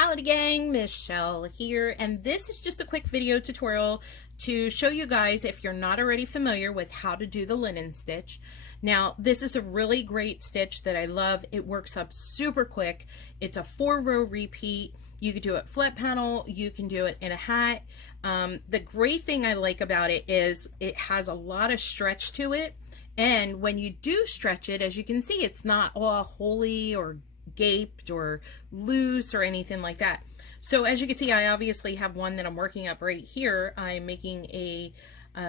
Howdy gang, Michelle here, and this is just a quick video tutorial to show you guys, if you're not already familiar with how to do the linen stitch. Now, this is a really great stitch that I love. It works up super quick. It's a 4-row repeat. You could do it flat panel, you can do it in a hat. The great thing I like about it is it has a lot of stretch to it, and when you do stretch it, as you can see, it's not all holey or gaped or loose or anything like that. So as you can see, I obviously have one that I'm working up right here. I'm making a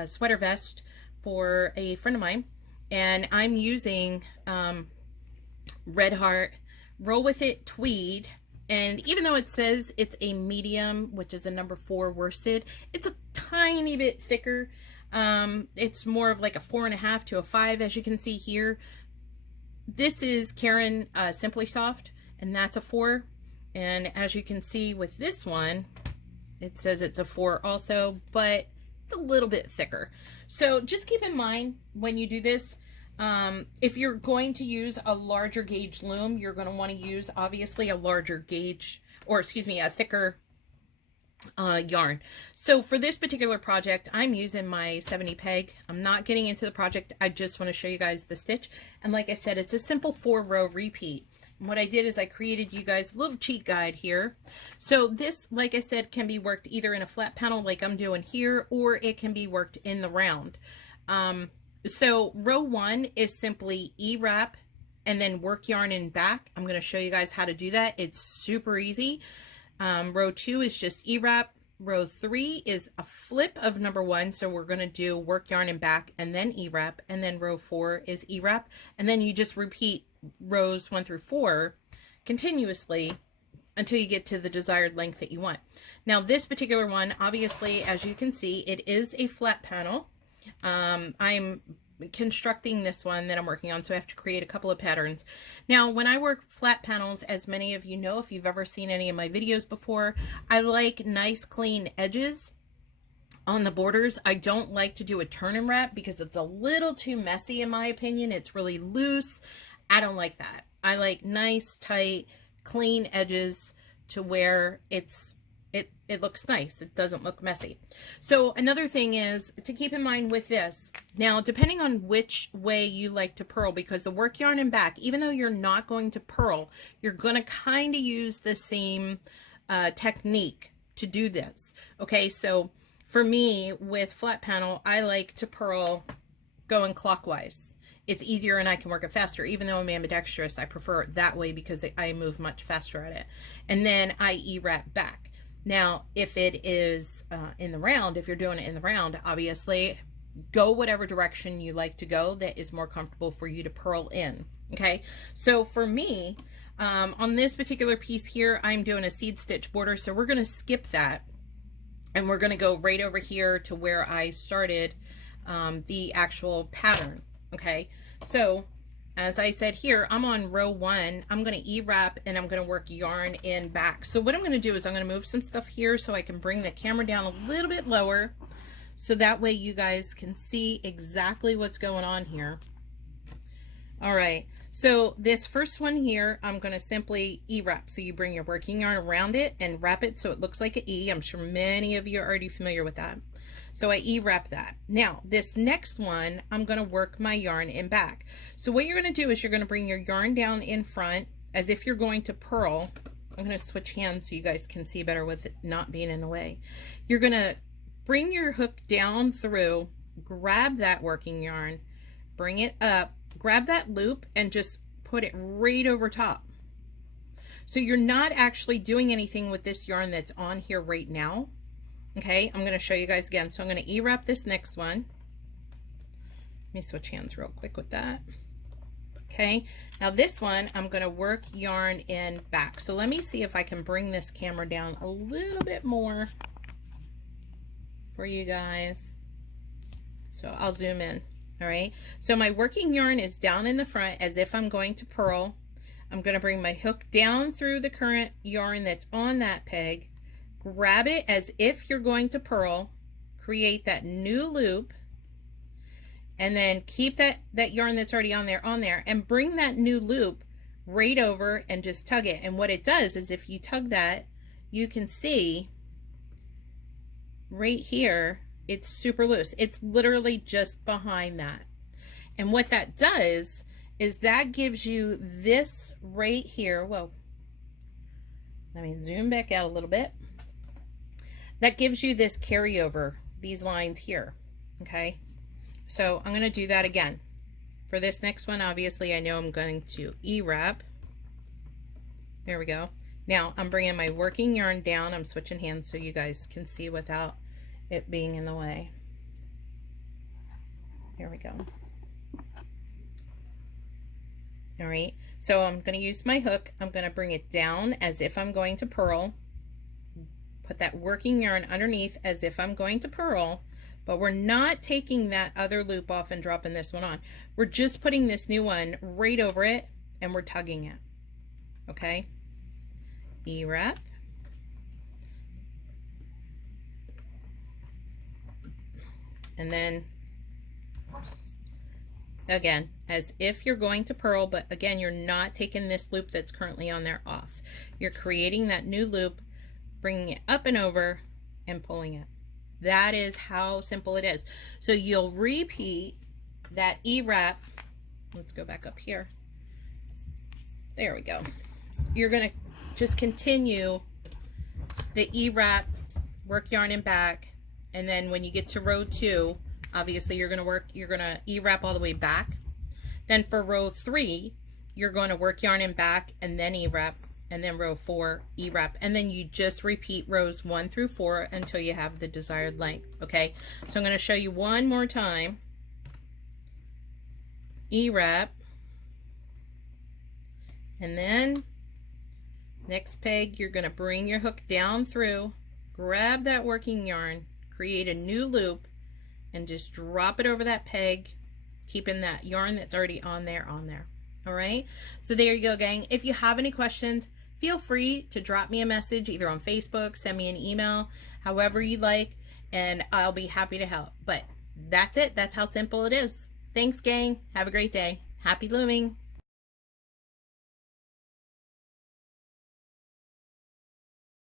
sweater vest for a friend of mine, and I'm using Red Heart Roll With It tweed. And even though it says it's a medium, which is a number 4 worsted, it's a tiny bit thicker. It's more of like a 4.5 to a 5, as you can see here. This is Karen Simply Soft, and that's a 4. And as you can see with this one, it says it's a 4 also, but it's a little bit thicker. So just keep in mind when you do this, if you're going to use a larger gauge loom, you're going to want to use obviously a larger gauge, or excuse me, a thicker yarn. So for this particular project, I'm using my 70 peg. I'm not getting into the project. I just want to show you guys the stitch. And like I said, it's a simple 4-row repeat. And what I did is I created you guys a little cheat guide here. So this, like I said, can be worked either in a flat panel like I'm doing here, or it can be worked in the round. So row 1 is simply E-wrap and then work yarn in back. I'm going to show you guys how to do that. It's super easy. Row 2 is just E-wrap. Row 3 is a flip of number 1. So we're going to do work yarn in back and then E-wrap. And then row 4 is E-wrap. And then you just repeat rows 1 through 4 continuously until you get to the desired length that you want. Now this particular one, obviously, as you can see, it is a flat panel. I'm constructing this one that I'm working on, so I have to create a couple of patterns. Now when I work flat panels, as many of you know if you've ever seen any of my videos before, I like nice clean edges on the borders. I don't like to do a turn and wrap because it's a little too messy in my opinion. It's really loose. I don't like that. I like nice tight clean edges to where it looks nice. It doesn't look messy. So another thing is to keep in mind with this. Now, depending on which way you like to purl, because the work yarn in back, even though you're not going to purl, you're going to kind of use the same technique to do this. Okay, so for me with flat panel, I like to purl going clockwise. It's easier and I can work it faster. Even though I'm ambidextrous, I prefer it that way because I move much faster at it. And then I E-wrap back. Now, if it is in the round, if you're doing it in the round, obviously go whatever direction you like to go that is more comfortable for you to purl in. Okay, so for me, on this particular piece here, I'm doing a seed stitch border, so we're going to skip that and we're going to go right over here to where I started the actual pattern. Okay, so as I said here, I'm on row 1. I'm going to E-wrap and I'm going to work yarn in back. So what I'm going to do is I'm going to move some stuff here so I can bring the camera down a little bit lower, so that way you guys can see exactly what's going on here. All right, so this first one here, I'm going to simply E-wrap. So you bring your working yarn around it and wrap it so it looks like an E. I'm sure many of you are already familiar with that. So I E-wrap that. Now this next one, I'm going to work my yarn in back. So what you're going to do is you're going to bring your yarn down in front as if you're going to purl. I'm going to switch hands so you guys can see better with it not being in the way. You're going to bring your hook down through, grab that working yarn, bring it up, grab that loop and just put it right over top. So you're not actually doing anything with this yarn that's on here right now. Okay, I'm going to show you guys again. So I'm going to E-wrap this next one. Let me switch hands real quick with that. Okay, now this one, I'm going to work yarn in back. So let me see if I can bring this camera down a little bit more for you guys. So I'll zoom in. All right, so my working yarn is down in the front as if I'm going to purl. I'm going to bring my hook down through the current yarn that's on that peg, grab it as if you're going to purl, create that new loop, and then keep that yarn that's already on there and bring that new loop right over and just tug it. And what it does is if you tug that, you can see right here, it's super loose. It's literally just behind that. And what that does is that gives you this right here. Whoa. Let me zoom back out a little bit. That gives you this carryover, these lines here. Okay. So I'm going to do that again. For this next one, obviously, I know I'm going to E-wrap. There we go. Now I'm bringing my working yarn down. I'm switching hands so you guys can see without it being in the way. Here we go. All right, so I'm going to use my hook. I'm going to bring it down as if I'm going to purl. Put that working yarn underneath as if I'm going to purl, but we're not taking that other loop off and dropping this one on. We're just putting this new one right over it and we're tugging it. Okay. E-wrap. And then again, as if you're going to purl, but again, you're not taking this loop that's currently on there off. You're creating that new loop, bringing it up and over and pulling it. That is how simple it is. So you'll repeat that E-wrap. Let's go back up here. There we go. You're going to just continue the E-wrap, work yarn and back, and then when you get to row 2, obviously you're going to E-wrap all the way back. Then for row 3, you're going to work yarn and back and then E-wrap, and then row 4 E-wrap, and then you just repeat rows 1 through 4 until you have the desired length. Okay, so I'm going to show you one more time. E-wrap, and then next peg, you're going to bring your hook down through, grab that working yarn, create a new loop, and just drop it over that peg, keeping that yarn that's already on there. All right, so there you go, gang. If you have any questions, feel free to drop me a message either on Facebook, send me an email, however you like, and I'll be happy to help. But that's it. That's how simple it is. Thanks, gang. Have a great day. Happy looming.